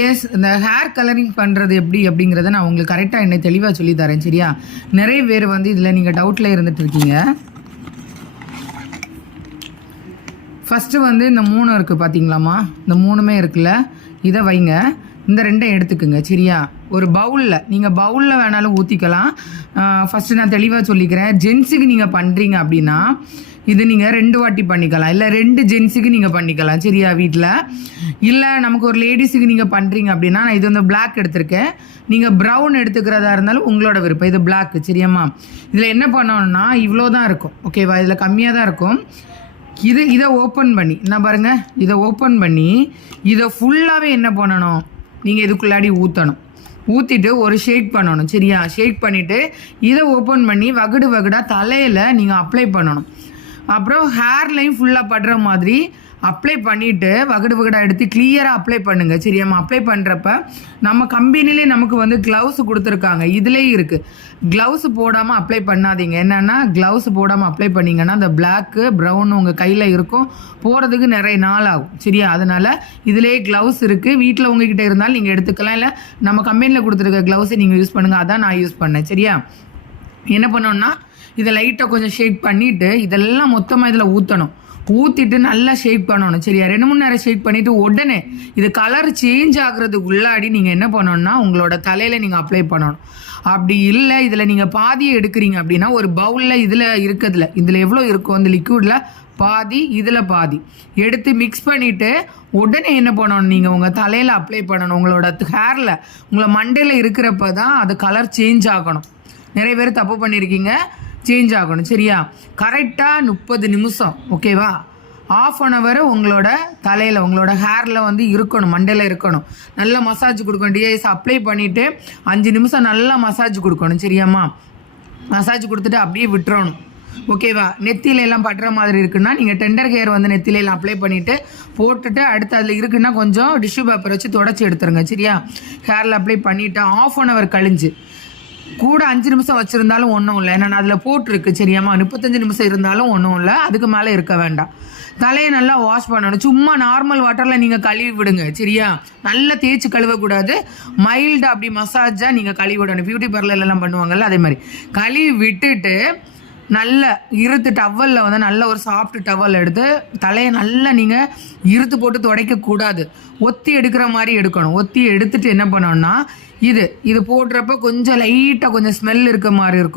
S, இந்த hair colouring பண்ணுறது எப்படி அப்படிங்கிறத நான் உங்களுக்கு கரெக்டாக என்ன தெளிவாக சொல்லி தரேன். சரியா? நிறைய பேர் வந்து இதில் நீங்கள் டவுட்டில் இருந்துட்டு இருக்கீங்க. ஃபஸ்ட்டு வந்து இந்த 3 இருக்குது பார்த்தீங்களாம்மா, இந்த 3மே இருக்குல்ல, இதை வைங்க. இந்த 2 எடுத்துக்குங்க. சரியா? ஒரு பவுலில், நீங்கள் பவுலில் வேணாலும் ஊற்றிக்கலாம். ஃபஸ்ட்டு நான் தெளிவாக சொல்லிக்கிறேன். ஜென்ஸுக்கு நீங்கள் பண்ணுறீங்க அப்படின்னா இது நீங்கள் 2 வாட்டி பண்ணிக்கலாம், இல்லை 2 ஜென்ஸுக்கு நீங்கள் பண்ணிக்கலாம். சரியா? வீட்டில் இல்லை நமக்கு ஒரு லேடிஸுக்கு நீங்கள் பண்ணுறீங்க அப்படின்னா நான் இது வந்து பிளாக் எடுத்திருக்கேன். நீங்கள் ப்ரௌன் எடுத்துக்கிறதா இருந்தாலும் உங்களோட விருப்பம். இது பிளாக். சரியாம்மா? இதில் என்ன பண்ணணும்னா இவ்வளோ தான் இருக்கும். ஓகேவா? இதில் கம்மியாக தான் இருக்கும். இதை ஓப்பன் பண்ணி நான் பாருங்கள், இதை ஓப்பன் பண்ணி இதை ஃபுல்லாகவே என்ன பண்ணணும், நீங்கள் இதுக்குள்ளாடி ஊற்றணும். ஊற்றிட்டு ஒரு ஷேக் பண்ணணும். சரியா? ஷேக் பண்ணிவிட்டு இதை ஓப்பன் பண்ணி வகுடாக தலையில் நீங்கள் அப்ளை பண்ணணும். அப்புறம் ஹேர்லையும் ஃபுல்லாக படுற மாதிரி அப்ளை பண்ணிவிட்டு வகுடாக எடுத்து கிளியராக அப்ளை பண்ணுங்கள். சரியாம்மா? அப்ளை பண்ணுறப்ப நம்ம கம்பெனிலே நமக்கு வந்து க்ளவுஸ் கொடுத்துருக்காங்க. இதுலேயே இருக்குது. க்ளவுஸ் போடாமல் அப்ளை பண்ணாதீங்க. என்னென்னா க்ளவுஸ் போடாமல் அப்ளை பண்ணிங்கன்னா அந்த பிளாக்கு ப்ரௌன் உங்கள் கையில் இருக்கும், போகிறதுக்கு நிறைய நாள் ஆகும். சரியா? அதனால் இதிலே க்ளவுஸ் இருக்குது. வீட்டில் உங்ககிட்ட இருந்தாலும் நீங்கள் எடுத்துக்கலாம், இல்லை நம்ம கம்பெனியில் கொடுத்துருக்க க்ளவுஸை நீங்கள் யூஸ் பண்ணுங்கள். அதான் நான் யூஸ் பண்ணேன். சரியா? என்ன பண்ணோன்னா இதை லைட்டாக கொஞ்சம் ஷேக் பண்ணிவிட்டு இதெல்லாம் மொத்தமாக இதில் ஊற்றணும். ஊற்றிட்டு நல்லா ஷேக் பண்ணணும். சரியா? 2-3 நேரம் ஷேக் பண்ணிவிட்டு உடனே இது கலர் சேஞ்ச் ஆகுறதுக்கு உள்ளாடி நீங்கள் என்ன பண்ணணும்னா உங்களோட தலையில் நீங்கள் அப்ளை பண்ணணும். அப்படி இல்லை இதில் நீங்கள் பாதியை எடுக்கிறீங்க அப்படின்னா ஒரு பவுலில் இதில் இருக்கிறதுல இதில் எவ்வளோ இருக்கும் அந்த லிக்விடில் பாதி, இதில் பாதி எடுத்து மிக்ஸ் பண்ணிவிட்டு உடனே என்ன பண்ணணும், நீங்கள் உங்கள் தலையில் அப்ளை பண்ணணும். உங்களோட ஹேரில் உங்களை மண்டையில் இருக்கிறப்ப தான் அது கலர் சேஞ்ச் ஆகணும். நிறைய பேர் தப்பு பண்ணியிருக்கீங்க, சேஞ்ச் ஆகணும். சரியா? கரெக்டாக 30 நிமிஷம். ஓகேவா? 1/2 hour உங்களோட தலையில் உங்களோட ஹேரில் வந்து இருக்கணும், மண்டையில் இருக்கணும். நல்லா மசாஜ் கொடுக்கணும். டிஐஸ் அப்ளை பண்ணிவிட்டு 5 நிமிஷம் நல்லா மசாஜ் கொடுக்கணும். சரியாம்மா? மசாஜ் கொடுத்துட்டு அப்படியே விட்டுறணும். ஓகேவா? நெத்தியிலெல்லாம் படுற மாதிரி இருக்குன்னா நீங்கள் டெண்டர் ஹேர் வந்து நெத்தியிலெல்லாம் அப்ளை பண்ணிவிட்டு போட்டுட்டு அடுத்து அதில் இருக்குன்னா கொஞ்சம் டிஷ்யூ பேப்பர் வச்சு தொடச்சி எடுத்துருங்க. சரியா? ஹேரில் அப்ளை பண்ணிவிட்டு 1/2 hour கழிஞ்சு கூட 5 நிமிஷம் வச்சுருந்தாலும் ஒன்றும் இல்லை. ஏன்னா அதில் போட்டிருக்கு. சரியாம்மா? 35 நிமிஷம் இருந்தாலும் ஒன்றும் இல்லை, அதுக்கு மேலே இருக்க வேண்டாம். தலையை நல்லா வாஷ் பண்ணணும். சும்மா நார்மல் வாட்டரில் நீங்கள் கழுவி விடுங்க. சரியா? நல்லா தேய்ச்சி கழுவக்கூடாது, மைல்டாக அப்படி மசாஜாக நீங்கள் கழுவி விடணும். பியூட்டி பார்லர்லாம் பண்ணுவாங்கள்ல, அதே மாதிரி கழுவி விட்டுட்டு நல்ல இருத்து டவலில் வந்து நல்ல ஒரு சாஃப்ட் டவல் எடுத்து தலையை நல்லா நீங்கள் இருத்து போட்டு துடைக்கக்கூடாது, ஒத்தி எடுக்கிற மாதிரி எடுக்கணும். ஒத்தி எடுத்துட்டு என்ன பண்ணணும்னா இது போடுறப்ப கொஞ்சம் லைட்டாக கொஞ்சம் ஸ்மெல் இருக்க மாதிரி இருக்கும்.